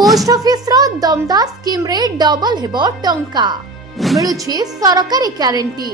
Post office रो दमदार scheme रे double हेबो टंका मिलुछि सरकारी ग्यारंटी।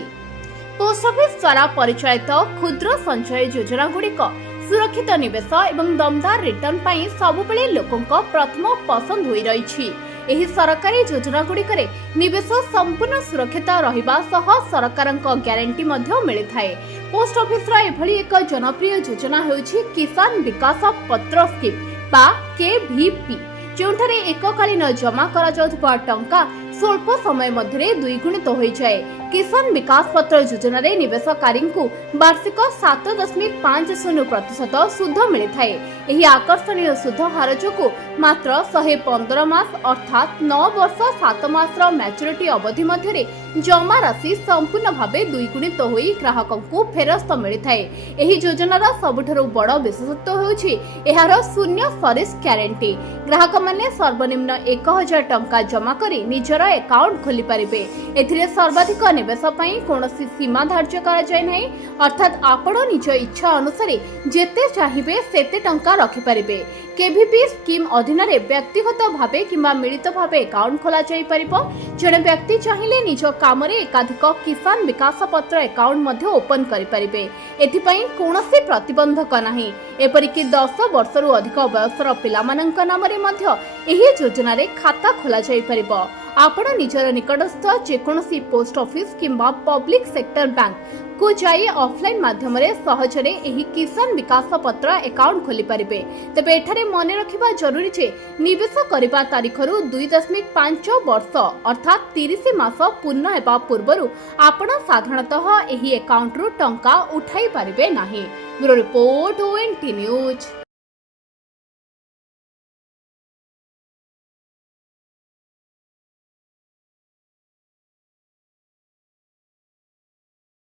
पोस्ट ऑफिस द्वारा परिचालित क्षुद्र संचय योजना गुड़िक सुरक्षित निवेश एवं दमदार रिटर्न पाई सबुबेले लोकंक प्रथम पसंद होई रहिछि। एही सरकारी योजना गुड़िकरे निवेश संपूर्ण सुरक्षित रहिबा सह सरकारक ग्यारंटी मध्य मिलिथाए। पोस्ट ऑफिस रो एभली एक जनप्रिय योजना हेउछि किसान विकास पत्र स्कीम बा केवीपी, जोंठारे एककालीन जमा करा जाउथबा टंका स्वल्प समय मध्यरे द्विगुणित होई जाए। किसान विकास पत्र योजना रे निवेशकारी को वार्षिक 7.50% सुध मिलिथाए। एही आकर्षणीय सुध हार जोगु मात्र 115 मास अर्थात 9 वर्ष 7 मास मैच्योरिटी अवधि मध्यरे जमा राशि संपूर्ण भावे द्विगुणित होई ग्राहकों को फेरस्त मिलिथाए। एही योजनार सबुठारु बड़ विशेषत्व होउछि एहार शून्य सरिस ग्यारंटी। ग्राहक माने सर्वनिम्न 1000 टंका जमा करी निजर अकाउंट खोली पारिबे। एथिरे सर्वाधिक निवेश पई कोनोसी सीमा धार्य करा जाय नै, अर्थात आपण निज इच्छा अनुसार जेते चाहिबे सेते टंका रखि पारिबे। केवीपी स्कीम अधीन रे व्यक्तिगत भावे किंबा मिलित भावे अकाउंट खोला जाय परिबो। जणे व्यक्ति चाहिले निज काम रे एकाधिक किसान विकास पत्र अकाउंट मध्ये ओपन करि परिबे। एथि पई कोनोसी प्रतिबंधक नाही। एपरिकि 10 वर्षरु अधिक बयसर पिलामानंक नाम रे मध्ये एही योजना रे खाता खोला जाय परिबो। आपण निजर निकटस्थ जेकोनोसी पोस्ट ऑफिस किंबा पब्लिक सेक्टर बैंक को जाई ऑफलाइन माध्यम रे सहजरे एही किसान विकास पत्र अकाउंट खोली परिबे। तबे एठारे मने रखिबा जरूरी छे निवेश करिबा तारिखरु 2.5 वर्ष अर्थात 30 मास पूर्ण हेबा पूर्वरु आपण साधारणतः एही अकाउंट रु टंका उठाई परिबे नाही। Bureau report ONT news.